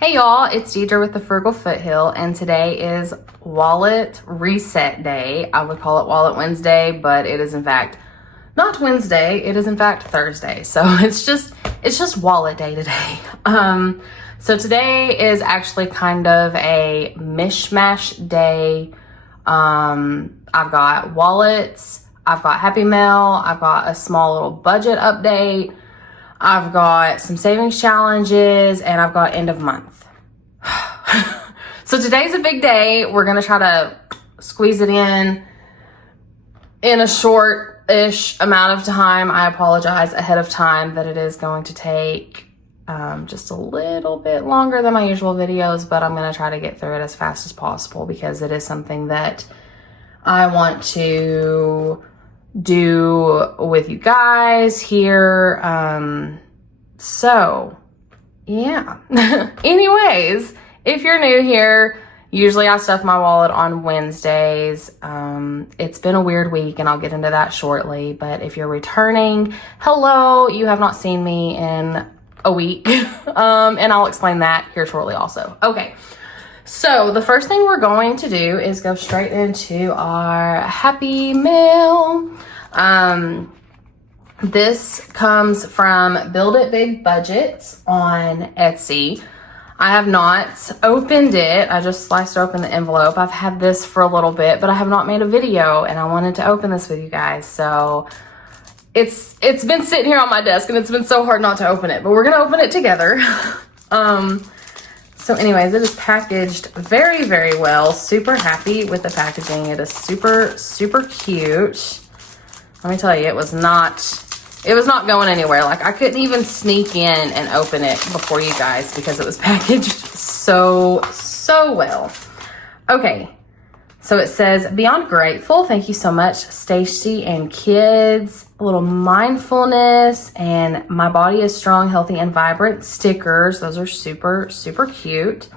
Hey y'all, it's Deidre with the Frugal Foothill, and today is Wallet Reset Day. I would call it Wallet Wednesday, but it is in fact not Wednesday. It is in fact Thursday. So it's just Wallet Day today. So today is actually kind of a mishmash day. I've got wallets, I've got Happy Mail, I've got a small little budget update, I've got some savings challenges, and I've got end of month. So today's a big day. We're going to try to squeeze it in a short-ish amount of time. I apologize ahead of time that it is going to take just a little bit longer than my usual videos, but I'm going to try to get through it as fast as possible because it is something that I want to do with you guys here. So yeah. Anyways, if you're new here, usually I stuff my wallet on Wednesdays. It's been a weird week and I'll get into that shortly, but if you're returning, hello, you have not seen me in a week. And I'll explain that here shortly also. Okay. So the first thing we're going to do is go straight into our Happy Mail. This comes from Build It Big Budget on Etsy. I have not opened it. I just sliced open the envelope. I've had this for a little bit, but I have not made a video and I wanted to open this with you guys. So it's been sitting here on my desk and it's been so hard not to open it, but we're gonna open it together. So anyways, it is packaged very, very well. Super happy with the packaging. It is super, super cute. Let me tell you, it was not going anywhere. Like I couldn't even sneak in and open it before you guys because it was packaged so well. Okay, so it says, beyond grateful, thank you so much, Stacy and kids. A little mindfulness and my body is strong, healthy, and vibrant stickers. Those are super, super cute.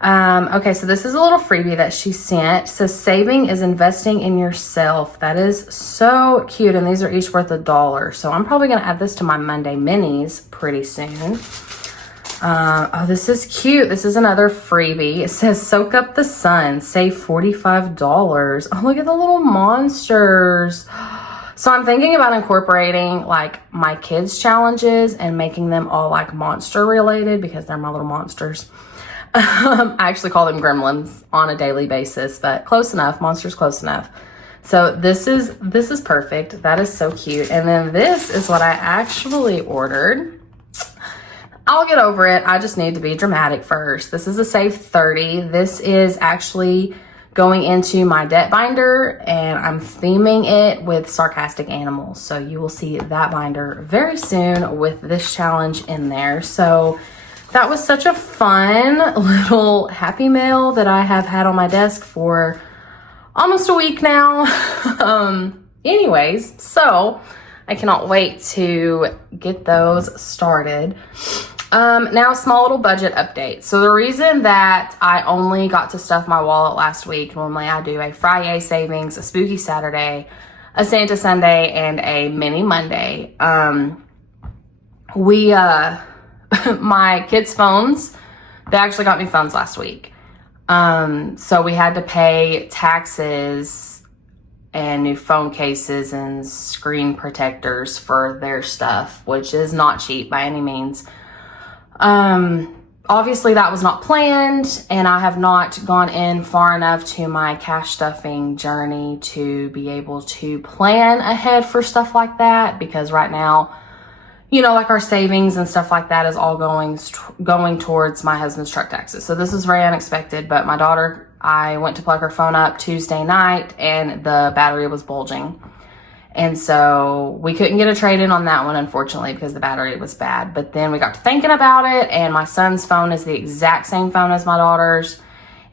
Okay, so this is a little freebie that she sent. It says, saving is investing in yourself. That is so cute. And these are each worth $1. So I'm probably going to add this to my Monday minis pretty soon. Oh, this is cute. This is another freebie. It says, soak up the sun, save $45. Oh, look at the little monsters. So I'm thinking about incorporating like my kids' challenges and making them all like monster related because they're my little monsters. I actually call them gremlins on a daily basis, but close enough. Monsters close enough. So this is perfect. That is so cute. And then this is what I actually ordered. I'll get over it. I just need to be dramatic first. This is a Save 30. This is actually going into my debt binder and I'm theming it with sarcastic animals. So you will see that binder very soon with this challenge in there. So that was such a fun little Happy Mail that I have had on my desk for almost a week now. Anyways, so I cannot wait to get those started. Now, a small little budget update. So the reason that I only got to stuff my wallet last week, normally I do a Friday savings, a Spooky Saturday, a Santa Sunday, and a Mini Monday. My kids' phones, they actually got me phones last week. So we had to pay taxes and new phone cases and screen protectors for their stuff, which is not cheap by any means. Obviously that was not planned and I have not gone in far enough to my cash stuffing journey to be able to plan ahead for stuff like that because right now, you know, like our savings and stuff like that is all going towards my husband's truck taxes. So this is very unexpected, but my daughter, I went to plug her phone up Tuesday night and the battery was bulging. And so we couldn't get a trade-in on that one, unfortunately, because the battery was bad. But then we got to thinking about it and my son's phone is the exact same phone as my daughter's.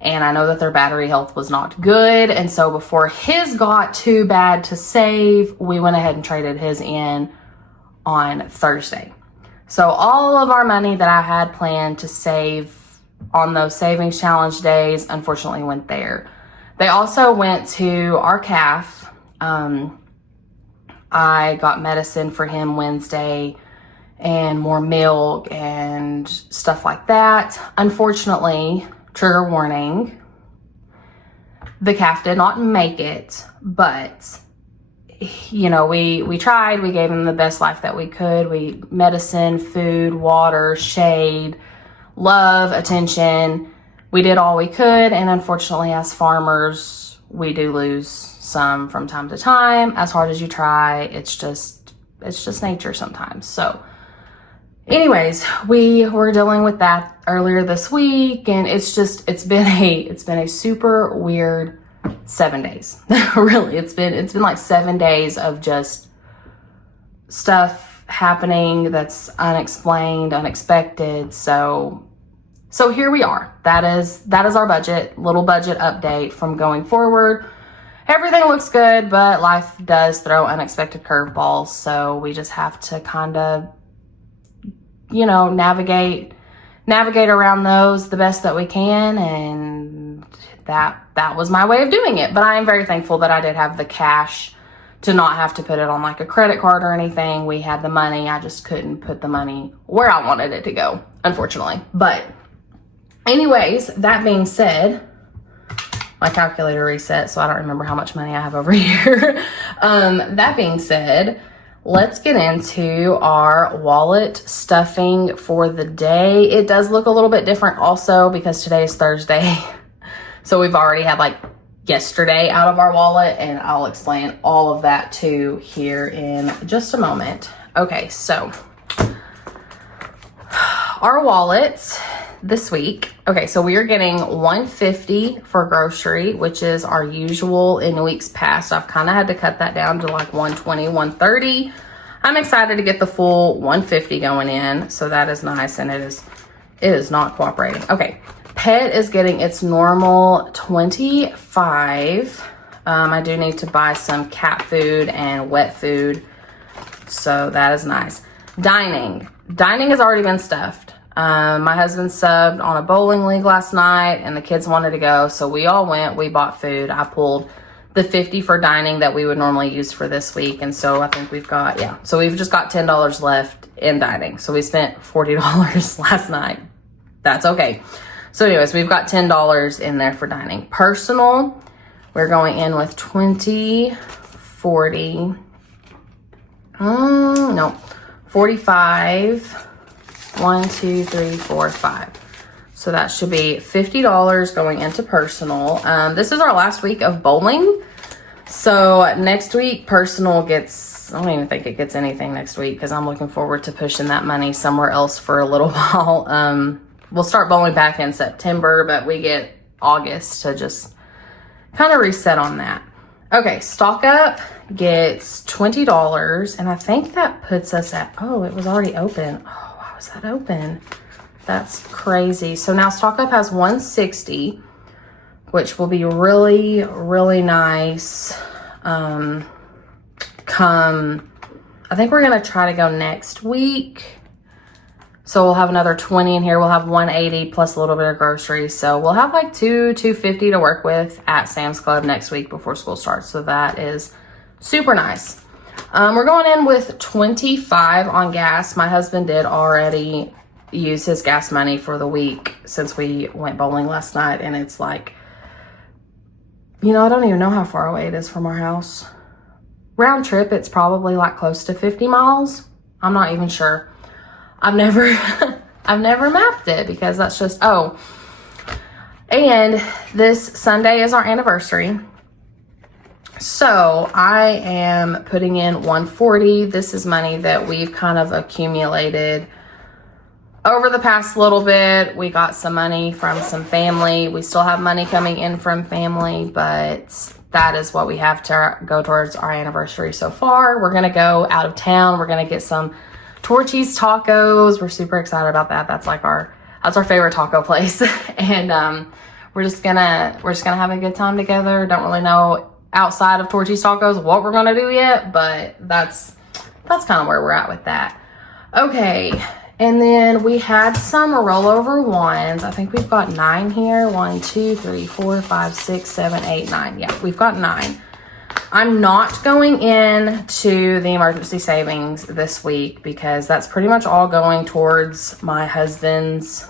And I know that their battery health was not good. And so before his got too bad to save, we went ahead and traded his in on Thursday. So all of our money that I had planned to save on those savings challenge days, unfortunately went there. They also went to our calf. I got medicine for him Wednesday and more milk and stuff like that. Unfortunately, trigger warning, the calf did not make it, but you know, we tried, we gave him the best life that we could. We medicine, food, water, shade, love, attention. We did all we could, and unfortunately, as farmers, we do lose some from time to time. As hard as you try, it's just nature sometimes. So anyways, we were dealing with that earlier this week, and it's been a super weird 7 days. Really, it's been like 7 days of just stuff happening that's unexplained, unexpected. So here we are. That is our little budget update from going forward. Everything looks good, but life does throw unexpected curveballs. So we just have to kind of, you know, navigate around those the best that we can. And that was my way of doing it. But I am very thankful that I did have the cash to not have to put it on like a credit card or anything. We had the money. I just couldn't put the money where I wanted it to go, unfortunately. But anyways, that being said, my calculator reset, so I don't remember how much money I have over here. That being said, let's get into our wallet stuffing for the day. It does look a little bit different also because today is Thursday. So we've already had like yesterday out of our wallet, and I'll explain all of that too here in just a moment. Okay, so our wallets this week. Okay, so we are getting $150 for grocery, which is our usual in weeks past. I've kind of had to cut that down to like $120, $130. I'm excited to get the full $150 going in, so that is nice, and it is not cooperating. Okay, pet is getting its normal $25. I do need to buy some cat food and wet food, so that is nice. Dining has already been stuffed. My husband subbed on a bowling league last night, and the kids wanted to go, so we all went. We bought food. I pulled the $50 for dining that we would normally use for this week, and so I think we've just got $10 left in dining. So we spent $40 last night. That's okay. So anyways, we've got $10 in there for dining. Personal, we're going in with 20, 40, 45, 1, 2, 3, 4, 5. So that should be $50 going into personal. This is our last week of bowling. So next week, personal gets, I don't even think it gets anything next week because I'm looking forward to pushing that money somewhere else for a little while. We'll start bowling back in September, but we get August to just kind of reset on that. Okay, Stock Up gets $20, and I think that puts us at, oh, it was already open. Oh, why was that open? That's crazy. So now Stock Up has $160, which will be really, really nice. I think we're going to try to go next week. So we'll have another 20 in here. We'll have 180 plus a little bit of groceries. So we'll have like $250 to work with at Sam's Club next week before school starts. So that is super nice. We're going in with 25 on gas. My husband did already use his gas money for the week since we went bowling last night. And it's like, you know, I don't even know how far away it is from our house. Round trip, it's probably like close to 50 miles. I'm not even sure. I've never mapped it because that's just, oh. And this Sunday is our anniversary. So I am putting in $140. This is money that we've kind of accumulated over the past little bit. We got some money from some family. We still have money coming in from family, but that is what we have to go towards our anniversary so far. We're going to go out of town. We're going to get some Torchy's tacos. We're super excited about that. That's our favorite taco place. And we're just gonna have a good time together. Don't really know outside of Torchy's tacos what we're gonna do yet, but that's kind of where we're at with that. Okay, and then we had some rollover ones. I think we've got 9 here. 1, 2, 3, 4, 5, 6, 7, 8, 9. Yeah, we've got 9. I'm not going into the emergency savings this week because that's pretty much all going towards my husband's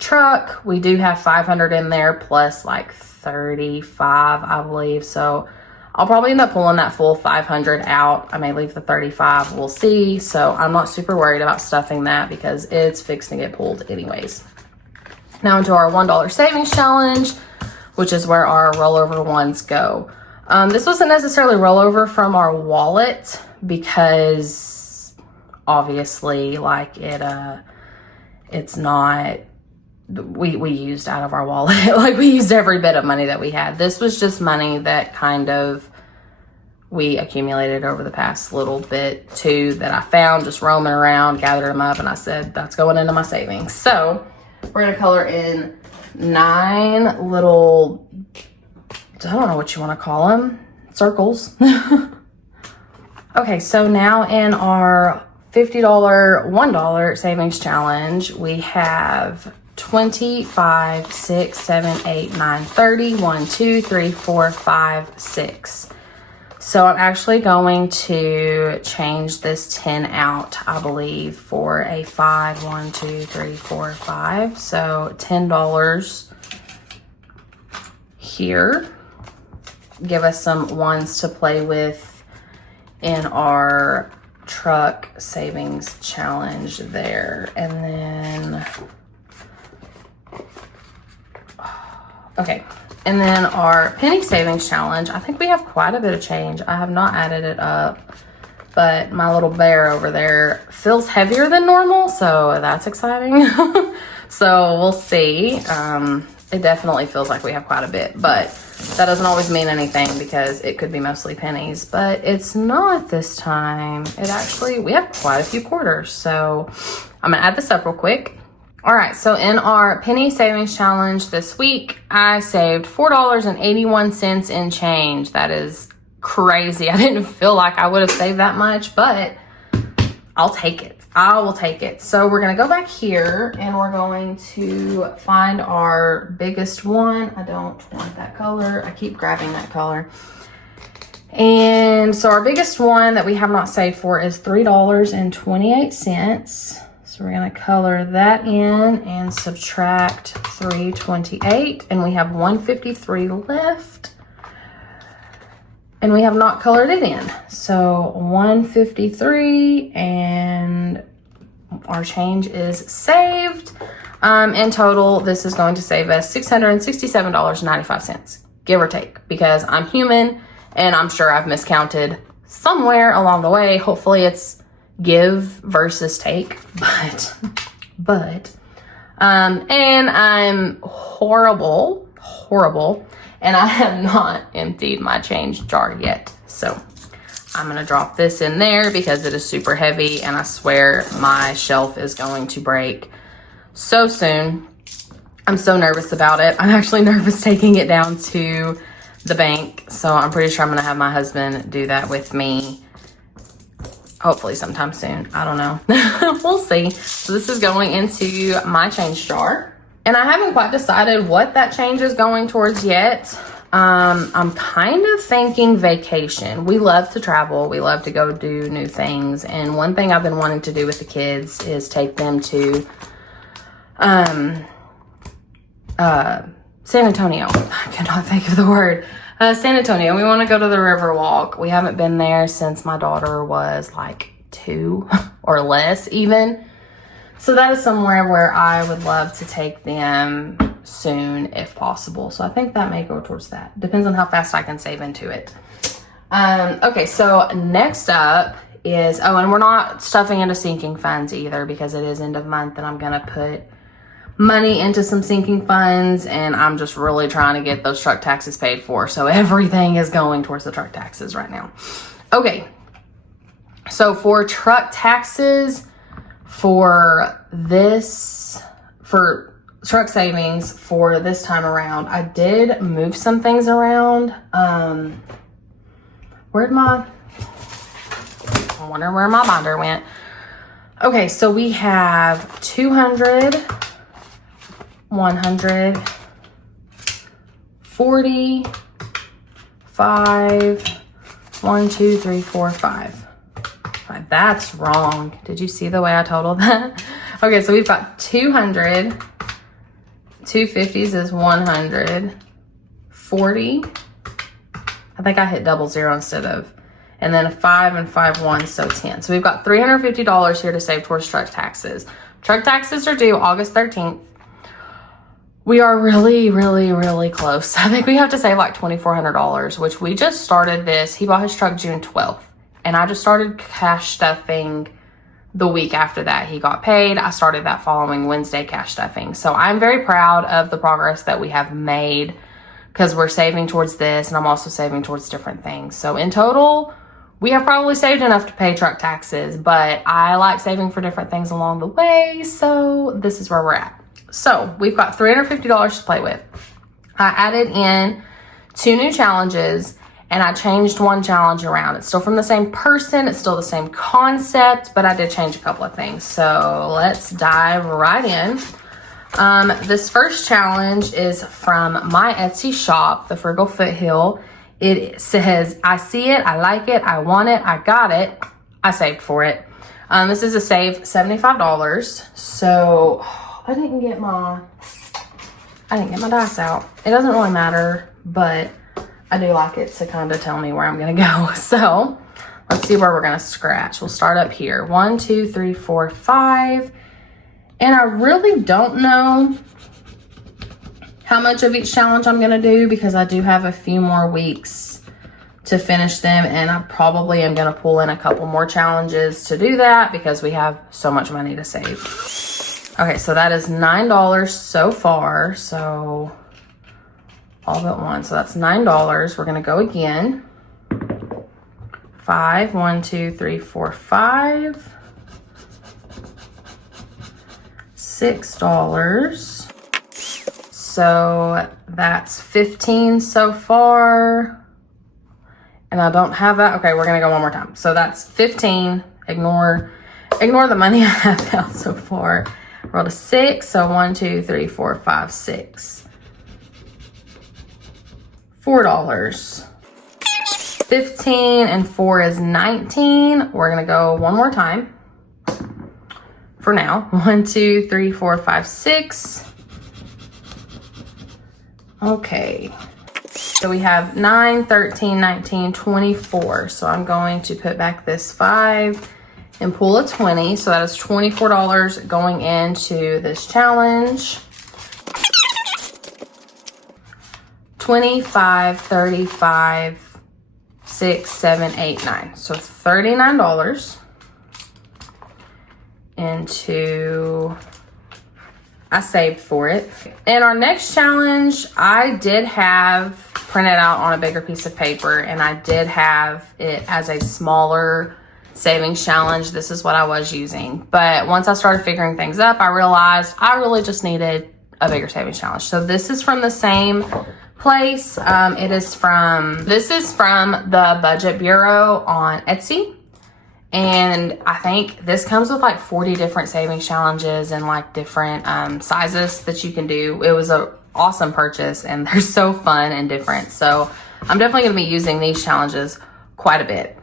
truck. We do have 500 in there plus like 35, I believe. So I'll probably end up pulling that full 500 out. I may leave the 35. We'll see. So I'm not super worried about stuffing that because it's fixed to get pulled anyways. Now into our $1 savings challenge, which is where our rollover ones go. This wasn't necessarily rollover from our wallet because obviously like it's not, we used out of our wallet. Like we used every bit of money that we had. This was just money that kind of we accumulated over the past little bit too, that I found just roaming around, gathered them up, and I said, that's going into my savings. So we're gonna color in 9 little, I don't know what you want to call them, circles. Okay, so now in our $50 $1 savings challenge, we have 20, 5, 6, 7, 8, 9, 30, 1, 2, 3, 4, 5, 6. So I'm actually going to change this 10 out, I believe, for a 5, 1, 2, 3, 4, 5. So $10 here. Give us some ones to play with in our truck savings challenge there. And then, okay. And then our penny savings challenge, I think we have quite a bit of change. I have not added it up, but my little bear over there feels heavier than normal, so that's exciting. So we'll see. It definitely feels like we have quite a bit, but that doesn't always mean anything because it could be mostly pennies, but it's not this time. It actually, we have quite a few quarters. So I'm gonna add this up real quick. All right, so in our penny savings challenge this week, I saved $4.81 in change. That is crazy. I didn't feel like I would have saved that much, but I'll take it. I will take it. So we're gonna go back here and we're going to find our biggest one. I don't want that color. I keep grabbing that color. And so our biggest one that we have not saved for is $3.28. So we're gonna color that in and subtract 328, and we have 153 left. And we have not colored it in. So 153, and our change is saved. In total, this is going to save us $667.95, give or take, because I'm human and I'm sure I've miscounted somewhere along the way. Hopefully it's give versus take, but and I'm horrible, and I have not emptied my change jar yet. So I'm gonna drop this in there because it is super heavy and I swear my shelf is going to break so soon. I'm so nervous about it. I'm actually nervous taking it down to the bank. So I'm pretty sure I'm gonna have my husband do that with me. Hopefully sometime soon. I don't know. We'll see. So this is going into my change jar. And I haven't quite decided what that change is going towards yet. I'm kind of thinking vacation. We love to travel. We love to go do new things. And one thing I've been wanting to do with the kids is take them to San Antonio. I cannot think of the word. San Antonio. We want to go to the Riverwalk. We haven't been there since my daughter was like 2 or less even. So that is somewhere where I would love to take them soon if possible. So I think that may go towards that. Depends on how fast I can save into it. Okay, so next up is, and we're not stuffing into sinking funds either because it is end of month and I'm going to put money into some sinking funds, and I'm just really trying to get those truck taxes paid for. So everything is going towards the truck taxes right now. Okay. So for truck taxes, for truck savings for this time around, I did move some things around. I wonder where my binder went. Okay, so we have 200, 100, 40, 5. 1, 2, 3, 4, 5. That's wrong. Did you see the way I totaled that? Okay, so we've got 200. 250s is 100. 40. I think I hit 00 instead of, and then 5 and 5 ones, so 10. So we've got $350 here to save towards truck taxes. Truck taxes are due August 13th. We are really, really, really close. I think we have to save like $2,400, which we just started this. He bought his truck June 12th, and I just started cash stuffing the week after that. He got paid. I started that following Wednesday cash stuffing. So I'm very proud of the progress that we have made because we're saving towards this, and I'm also saving towards different things. So in total, we have probably saved enough to pay truck taxes, but I like saving for different things along the way. So this is where we're at. So we've got $350 to play with. I added in 2 new challenges, and I changed one challenge around. It's still from the same person. It's still the same concept, but I did change a couple of things. So let's dive right in. This first challenge is from my Etsy shop, the Frugal Foothill. It says, I see it, I like it, I want it, I got it, I saved for it. This is a save $75. So I didn't get my dice out. It doesn't really matter, but I do like it to kind of tell me where I'm gonna go. So let's see where we're gonna scratch. We'll start up here. 1, 2, 3, 4, 5. And I really don't know how much of each challenge I'm gonna do because I do have a few more weeks to finish them, and I probably am gonna pull in a couple more challenges to do that because we have so much money to save. Okay, so that is $9 so far. So all but one. So that's $9. We're gonna go again. 5, 1, 2, 3, 4, 5. $6. So that's 15 so far. And I don't have that. Okay, we're gonna go one more time. So that's 15. Ignore the money I have out so far. Rolled a 6. So 1, 2, 3, 4, 5, 6. $4. 15 and 4 is 19. We're gonna go one more time. For now, 1, 2, 3, 4, 5, 6. Okay. So we have 9, 13, 19, 24. So I'm going to put back this 5 and pull a 20. So that is $24 going into this challenge. 25, 35, 6, 7, 8, 9. So $39 into, I saved for it. And our next challenge, I did have printed out on a bigger piece of paper, and I did have it as a smaller savings challenge. This is what I was using. But once I started figuring things up, I realized I really just needed a bigger savings challenge. So this is from the same place. This is from the Budget Bureau on Etsy. And I think this comes with like 40 different savings challenges and like different sizes that you can do. It was an awesome purchase, and they're so fun and different. So I'm definitely going to be using these challenges quite a bit.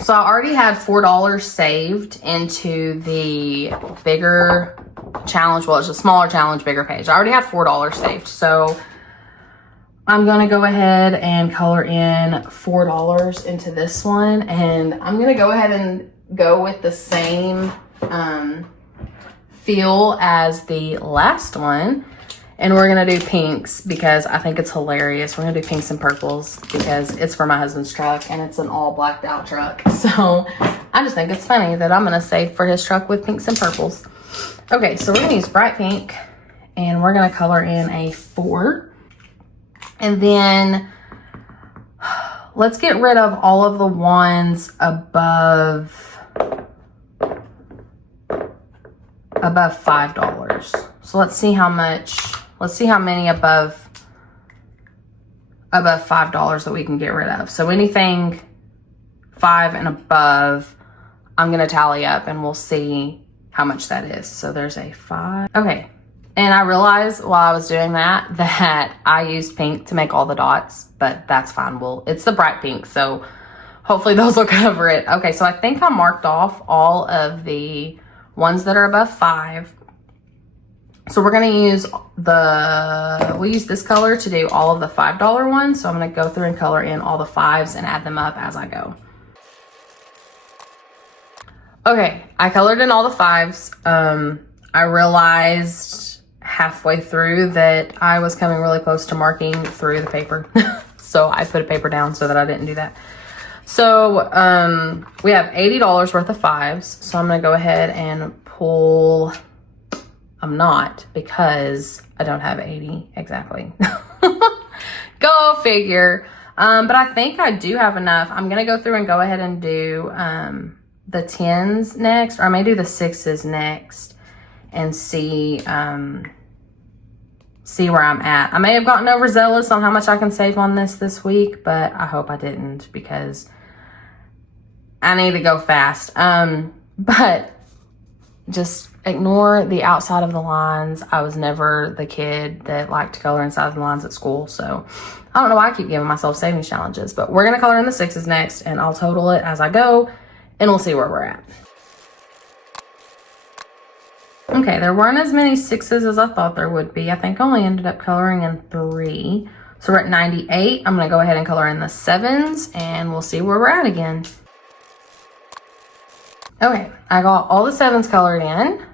So I already had $4 saved into the bigger challenge. Well, it's a smaller challenge, bigger page. I already had $4 saved. So I'm going to go ahead and color in $4 into this one. And I'm going to go ahead and go with the same feel as the last one. And we're going to do pinks because I think it's hilarious. We're going to do pinks and purples because it's for my husband's truck and it's an all blacked out truck. So I just think it's funny that I'm going to save for his truck with pinks and purples. Okay, so we're going to use bright pink and we're going to color in a 4. And then let's get rid of all of the ones above $5. So let's see how many above $5 that we can get rid of. So anything 5 and above, I'm going to tally up and we'll see how much that is. So there's a 5. Okay. And I realized while I was doing that I used pink to make all the dots, but that's fine. Well, it's the bright pink, so hopefully those will cover it. Okay, so I think I marked off all of the ones that are above 5. So we're gonna use we'll use this color to do all of the $5 ones. So I'm gonna go through and color in all the 5s and add them up as I go. Okay, I colored in all the 5s. I realized halfway through that I was coming really close to marking through the paper. So I put a paper down so that I didn't do that. So we have $80 worth of 5s. So I'm gonna go ahead and pull, I'm not, because I don't have 80 exactly. Go figure. But I think I do have enough. I'm gonna go through and go ahead and do the 10s next, or I may do the 6s next and see where I'm at. I may have gotten overzealous on how much I can save on this week, but I hope I didn't because I need to go fast. But just ignore the outside of the lines. I was never the kid that liked to color inside of the lines at school, so I don't know why I keep giving myself savings challenges, but we're gonna color in the 6s next and I'll total it as I go and we'll see where we're at. Okay, there weren't as many 6s as I thought there would be. I think I only ended up coloring in 3. So we're at 98. I'm gonna go ahead and color in the 7s and we'll see where we're at again. Okay, I got all the 7s colored in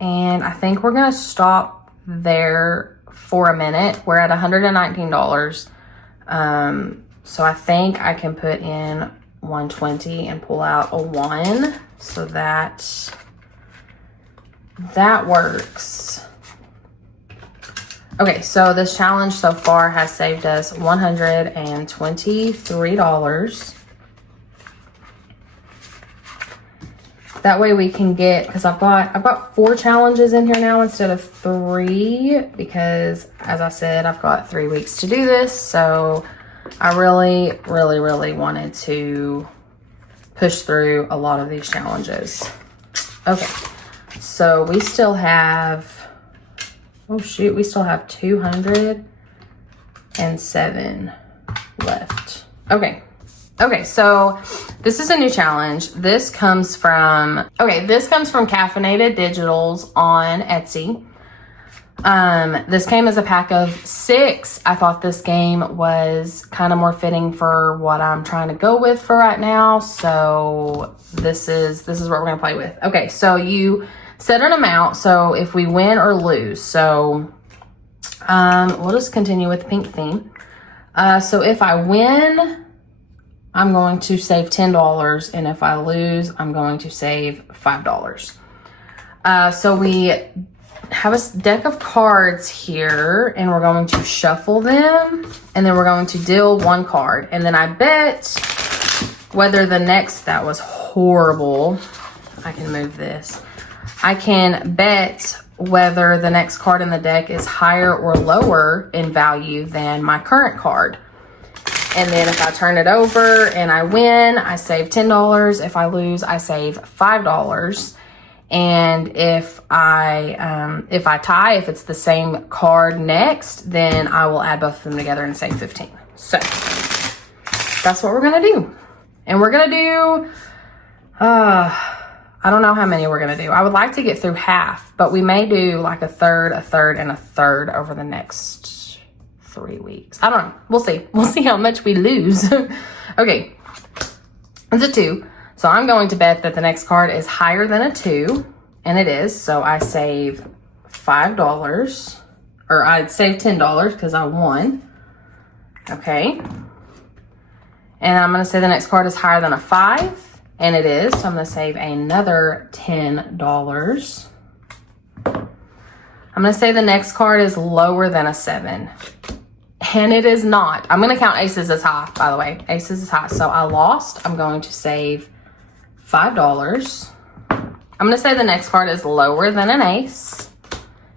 and I think we're gonna stop there for a minute. We're at $119. So I think I can put in 120 and pull out a 1 so that works. Okay, so this challenge so far has saved us $123. That way we can get, because I've got 4 challenges in here now instead of 3, because as I said, I've got 3 weeks to do this. So I really, really, really wanted to push through a lot of these challenges. Okay. So we still have, oh shoot, we still have 207 left. Okay, so this is a new challenge. This comes from Caffeinated Digitals on Etsy. This came as a pack of 6. I thought this game was kind of more fitting for what I'm trying to go with for right now. So this is what we're gonna play with. Okay, so you set an amount, so if we win or lose. So we'll just continue with the pink theme. So if I win, I'm going to save $10, and if I lose, I'm going to save $5. So we have a deck of cards here, and we're going to shuffle them, and then we're going to deal 1 card. And then I bet whether the next, that was horrible. I can move this. I can bet whether the next card in the deck is higher or lower in value than my current card. And then if I turn it over and I win, I save $10. If I lose, I save $5. And if I tie, if it's the same card next, then I will add both of them together and save 15. So that's what we're gonna do. And we're gonna do, I don't know how many we're gonna do. I would like to get through half, but we may do like a third, and a third over the next 3 weeks. I don't know. We'll see. We'll see how much we lose. Okay. It's a 2. So I'm going to bet that the next card is higher than a 2. And it is. So I save $5. Or I'd save $10 because I won. Okay. And I'm going to say the next card is higher than a 5. And it is. So I'm going to save another $10. I'm going to say the next card is lower than a 7. And it is not. I'm going to count aces as high, by the way. Aces is high. So I lost. I'm going to save $5. I'm going to say the next card is lower than an ace.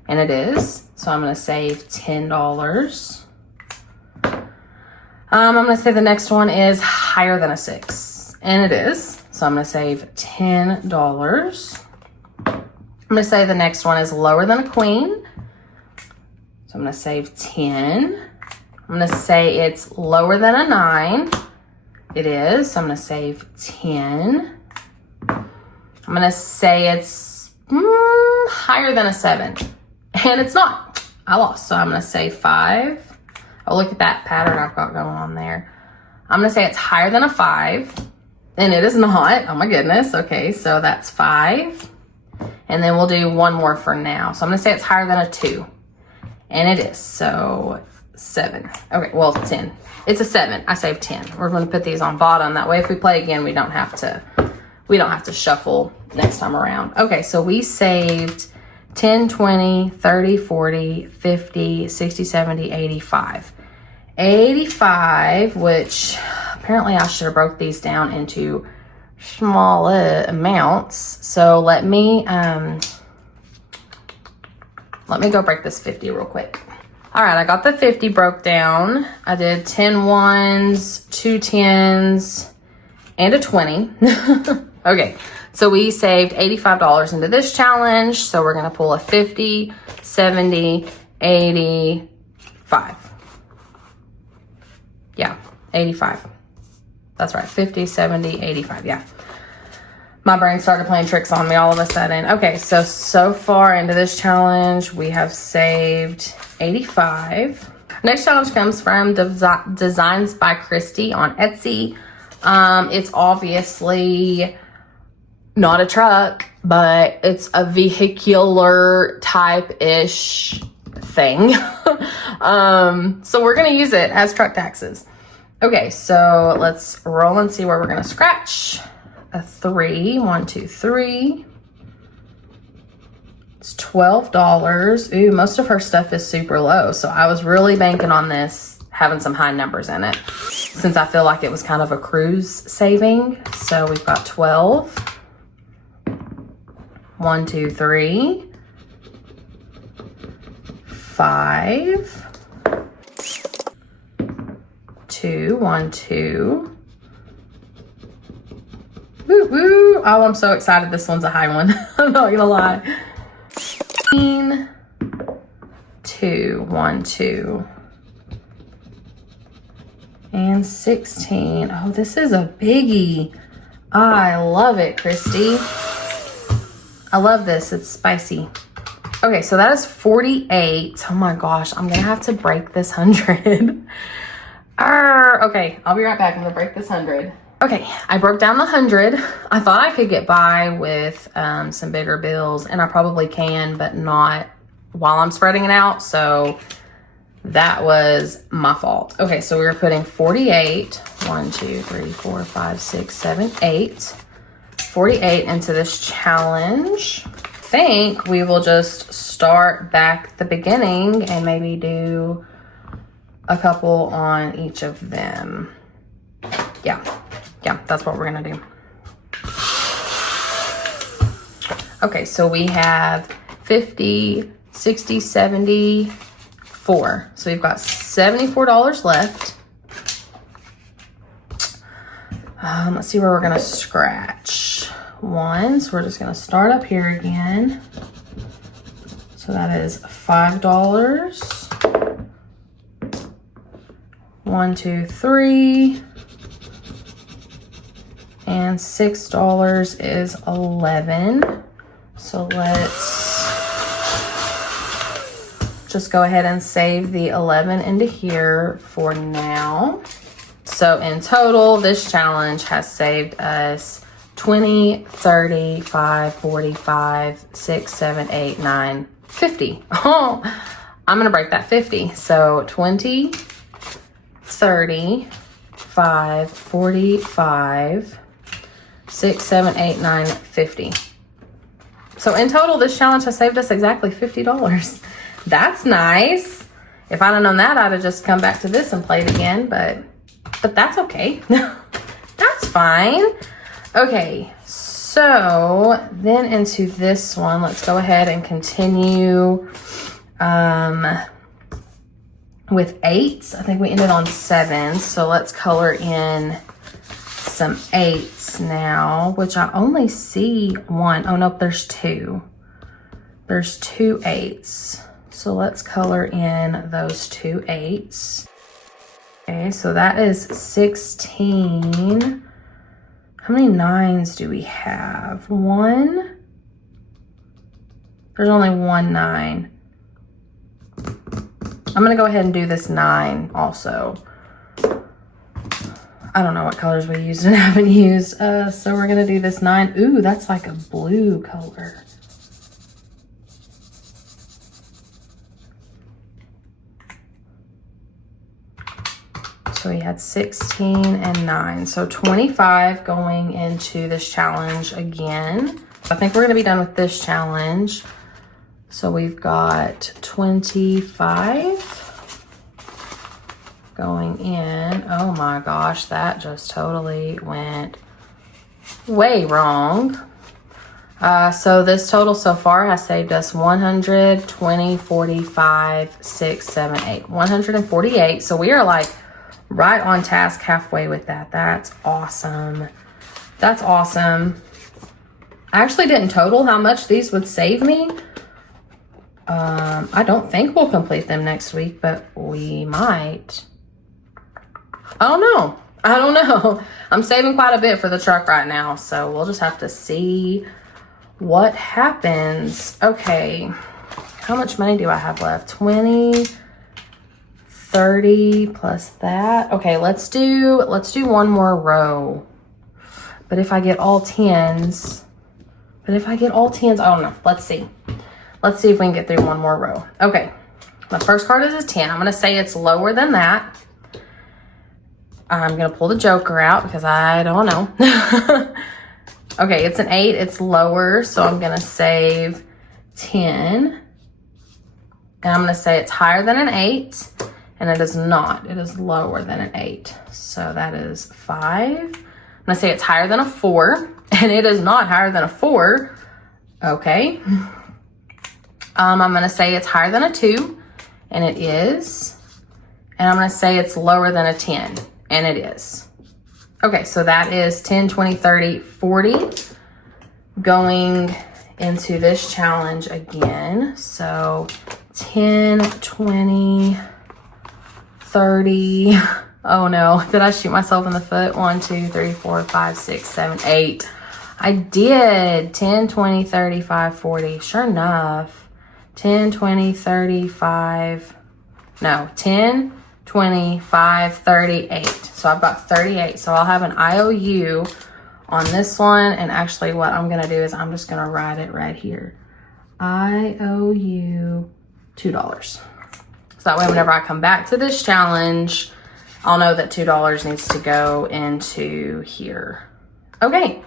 And it is. So I'm going to save $10. I'm going to say the next one is higher than a 6. And it is. So I'm going to save $10. I'm going to say the next one is lower than a queen. So I'm gonna save 10. I'm gonna say it's lower than a 9. It is, so I'm gonna save 10. I'm gonna say it's higher than a 7. And it's not. I lost, so I'm gonna say 5. Oh, look at that pattern I've got going on there. I'm gonna say it's higher than a 5. And it is not. Oh my goodness. Okay, so that's 5. And then we'll do one more for now. So I'm gonna say it's higher than a 2. And it is, so 7. Okay, well, 10. It's a 7. I saved 10. We're gonna put these on bottom. That way if we play again, we don't have to shuffle next time around. Okay, so we saved 10, 20, 30, 40, 50, 60, 70, 85. 85, which apparently I should have broke these down into smaller amounts. So let me go break this 50 real quick. All right, I got the 50 broke down. I did 10 ones, 2 10s, and a 20. Okay, so we saved $85 into this challenge. So we're gonna pull a 50, 70, 85. Yeah, 85. That's right, 50, 70, 85, yeah. My brain started playing tricks on me all of a sudden. Okay, so far into this challenge, we have saved 85. Next challenge comes from Designs by Christy on Etsy. It's obviously not a truck, but it's a vehicular type-ish thing. So we're gonna use it as truck taxes. Okay, so let's roll and see where we're gonna scratch. A 3, 1, 2, 3. It's $12. Ooh, most of her stuff is super low, so I was really banking on this having some high numbers in it, since I feel like it was kind of a cruise saving. So we've got 12. 1, 2, 3. 5. 2, 1, 2. Woo woo. Oh, I'm so excited. This one's a high one. I'm not gonna lie. 2, 1, 2. And 16. Oh, this is a biggie. I love it, Christy. I love this. It's spicy. Okay, so that is 48. Oh my gosh, I'm gonna have to break this 100. Okay, I'll be right back. I'm gonna break this 100. Okay, I broke down the 100. I thought I could get by with some bigger bills, and I probably can, but not while I'm spreading it out. So that was my fault. Okay, so we were putting 48. 1, 2, 3, 4, 5, 6, 7, 8. 48 into this challenge. I think we will just start back at the beginning and maybe do a couple on each of them. Yeah, that's what we're gonna do. Okay, so we have 50, 60, 74. So we've got $74 left. Let's see where we're gonna scratch. 1, so we're just gonna start up here again. So that is $5. 1, 2, 3. And $6 is 11. So let's just go ahead and save the 11 into here for now. So in total, this challenge has saved us 20, 30, 5, 45, 6, 7, 8, 9, 50. Oh, I'm gonna break that 50. So 20, 30, 5, 45, 6, 7, 8, 9, 50. So in total, this challenge has saved us exactly $50. That's nice. If I'd have known that, I'd have just come back to this and played again, but that's okay. That's fine. Okay, so then into this one, let's go ahead and continue with 8s. I think we ended on 7, so let's color in some 8s now, which I only see 1. Oh, nope, there's 2. There's 2 8s. So let's color in those 2 8s. Okay, so that is 16. How many 9s do we have? 1? There's only 1 9. I'm gonna go ahead and do this 9 also. I don't know what colors we used and haven't used. So we're gonna do this 9. Ooh, that's like a blue color. So we had 16 and 9. So 25 going into this challenge again. I think we're gonna be done with this challenge. So we've got 25 going in. Oh my gosh, that just totally went way wrong. So this total so far has saved us 100, 20, 45, 6, 7, 8, 148. So we are like right on task halfway with that. That's awesome. That's awesome. I actually didn't total how much these would save me. I don't think we'll complete them next week, but we might. I don't know. I don't know. I'm saving quite a bit for the truck right now, so we'll just have to see what happens. Okay. How much money do I have left? 20, 30 plus that. Okay, let's do one more row. But if I get all 10s, I don't know. Let's see. Let's see if we can get through one more row. Okay, my first card is a 10. I'm gonna say it's lower than that. I'm gonna pull the Joker out because I don't know. Okay, it's an 8, it's lower, so I'm gonna save 10. And I'm gonna say it's higher than an 8, and it is not. It is lower than an 8. So that is 5. I'm gonna say it's higher than a 4, and it is not higher than a 4. Okay. I'm gonna say it's higher than a 2, and it is. And I'm gonna say it's lower than a 10, and it is. Okay, so that is 10, 20, 30, 40 going into this challenge again. So 10, 20, 30. Oh no, did I shoot myself in the foot? 1, 2, 3, 4, 5, 6, 7, 8. I did. 10, 20, 35, 40. Sure enough. 10, 20, 35. No, 10, 25, 38. So I've got 38. So I'll have an IOU on this one. And actually what I'm going to do is I'm just going to write it right here. IOU $2. So that way whenever I come back to this challenge, I'll know that $2 needs to go into here. Okay.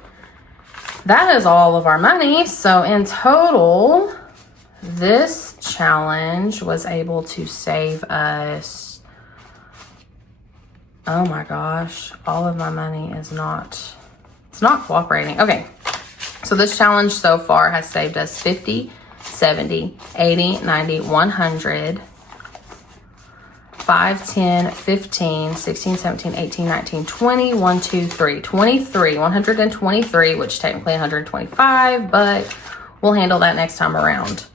That is all of our money. So in total, this challenge was able to save us, oh my gosh, all of my money is not, it's not cooperating. Okay, so this challenge so far has saved us 50, 70, 80, 90, 100, 5, 10, 15, 16, 17, 18, 19, 20, 1, 2, 3, 23, 123, which technically 125, but we'll handle that next time around.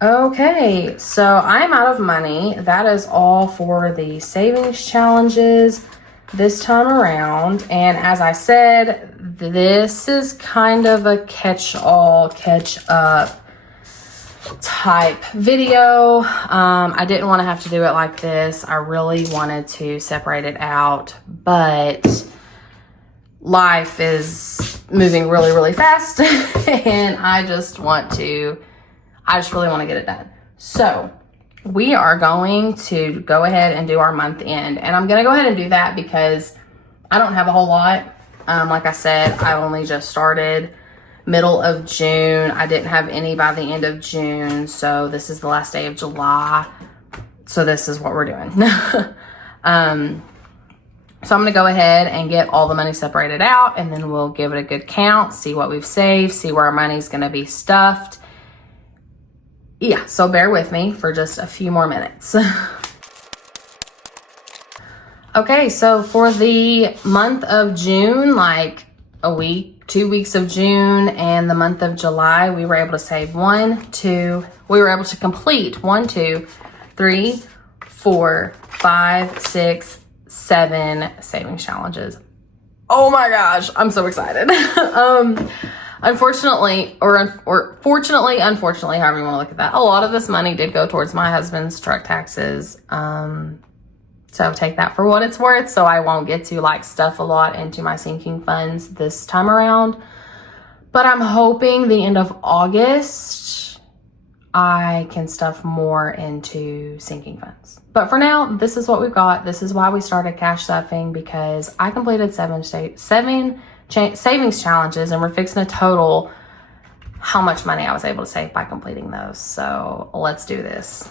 Okay, so I'm out of money. That is all for the savings challenges this time around. And as I said, this is kind of a catch-all, catch-up type video. I didn't want to have to do it like this. I really wanted to separate it out, but life is moving really, really fast and I just really want to get it done. So we are going to go ahead and do our month end, and I'm going to go ahead and do that because I don't have a whole lot. Like I said, I only just started middle of June. I didn't have any by the end of June. So this is the last day of July. So this is what we're doing. So I'm going to go ahead and get all the money separated out, and then we'll give it a good count, see what we've saved, see where our money's going to be stuffed. Yeah, so bear with me for just a few more minutes. Okay, so for the month of June, like a week, 2 weeks of June, and the month of July, we were able to save 1, 2, we were able to complete 1, 2, 3, 4, 5, 6, 7 savings challenges. Oh my gosh, I'm so excited. Unfortunately, or fortunately, unfortunately, however you want to look at that, a lot of this money did go towards my husband's truck taxes. So take that for what it's worth. So I won't get to like stuff a lot into my sinking funds this time around. But I'm hoping the end of August, I can stuff more into sinking funds. But for now, this is what we've got. This is why we started cash stuffing, because I completed seven savings challenges, and we're fixing to total how much money I was able to save by completing those. So let's do this.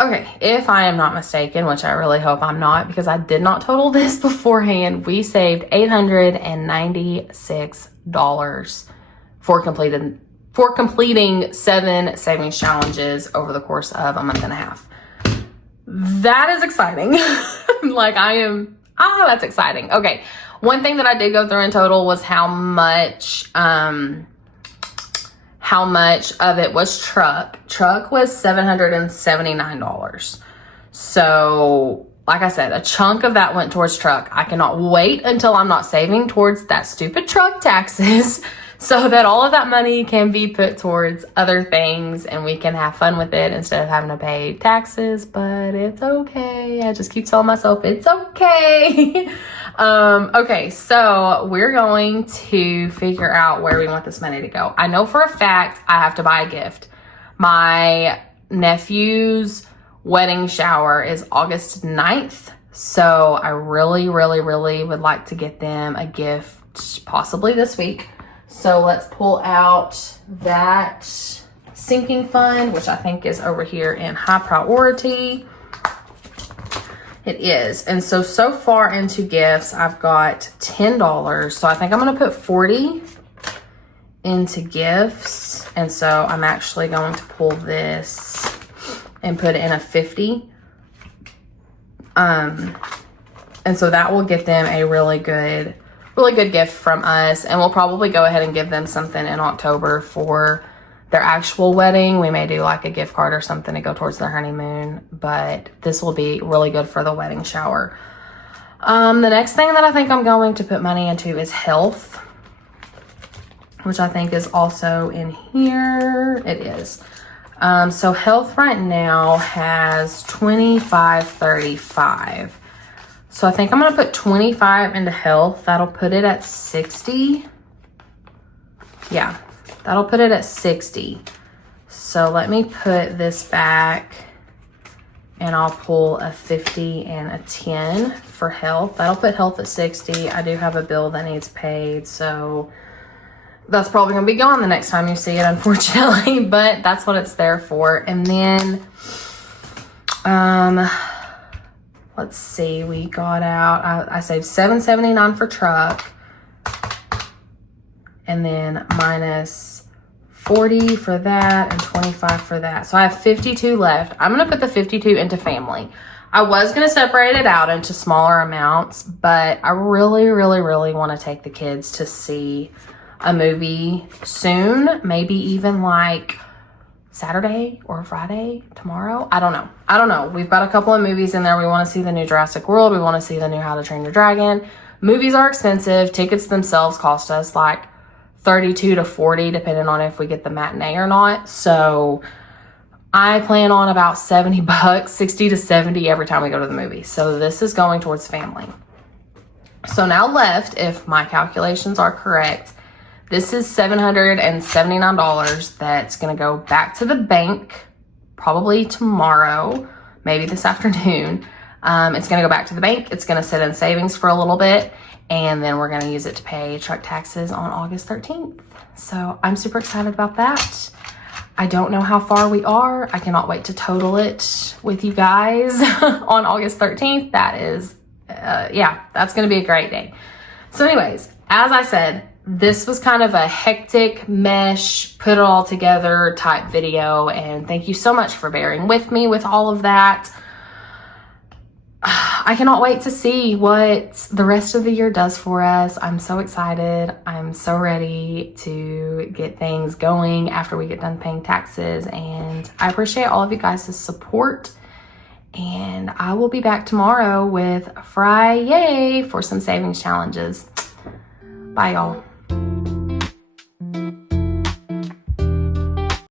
Okay, if I am not mistaken, which I really hope I'm not, because I did not total this beforehand, we saved $896 for completing 7 savings challenges over the course of a month and a half. That is exciting. Like that's exciting. Okay, one thing that I did go through in total was how much of it was truck. Truck was $779. So, like I said, a chunk of that went towards truck. I cannot wait until I'm not saving towards that stupid truck taxes so that all of that money can be put towards other things and we can have fun with it instead of having to pay taxes. But it's okay. I just keep telling myself it's okay. Okay, so we're going to figure out where we want this money to go. I know for a fact I have to buy a gift. My nephew's wedding shower is August 9th. So I really, really, really would like to get them a gift possibly this week. So let's pull out that sinking fund, which I think is over here in high priority. It is. And so far into gifts, I've got $10. So I think I'm going to put $40 into gifts. And so I'm actually going to pull this and put it in a $50. And so that will get them a really good gift from us. And we'll probably go ahead and give them something in October for their actual wedding. We may do like a gift card or something to go towards their honeymoon, but this will be really good for the wedding shower. The next thing that I think I'm going to put money into is health, which I think is also in here. It is. So health right now has $25.35. So I think I'm going to put 25 into health. That'll put it at 60. Yeah. That'll put it at 60. So let me put this back and I'll pull a 50 and a 10 for health. That'll put health at 60. I do have a bill that needs paid, so that's probably gonna be gone the next time you see it, unfortunately, but that's what it's there for. And then, let's see, we got out, I saved $779 for truck, and then minus 40 for that and 25 for that. So I have 52 left. I'm going to put the 52 into family. I was going to separate it out into smaller amounts, but I really, really, really want to take the kids to see a movie soon. Maybe even like Saturday or Friday, tomorrow. I don't know. We've got a couple of movies in there. We want to see the new Jurassic World. We want to see the new How to Train Your Dragon. Movies are expensive. Tickets themselves cost us like $32 to $40, depending on if we get the matinee or not. So I plan on about $70, $60 to $70 every time we go to the movie. So this is going towards family. So now left, if my calculations are correct, this is $779 that's going to go back to the bank probably tomorrow, maybe this afternoon. It's going to go back to the bank. It's going to sit in savings for a little bit. And then we're going to use it to pay truck taxes on August 13th. So I'm super excited about that. I don't know how far we are. I cannot wait to total it with you guys on August 13th. That is, that's going to be a great day. So anyways, as I said, this was kind of a hectic mesh, put it all together type video. And thank you so much for bearing with me with all of that. I cannot wait to see what the rest of the year does for us. I'm so excited. I'm so ready to get things going after we get done paying taxes. And I appreciate all of you guys' support. And I will be back tomorrow with Friday for some savings challenges. Bye, y'all.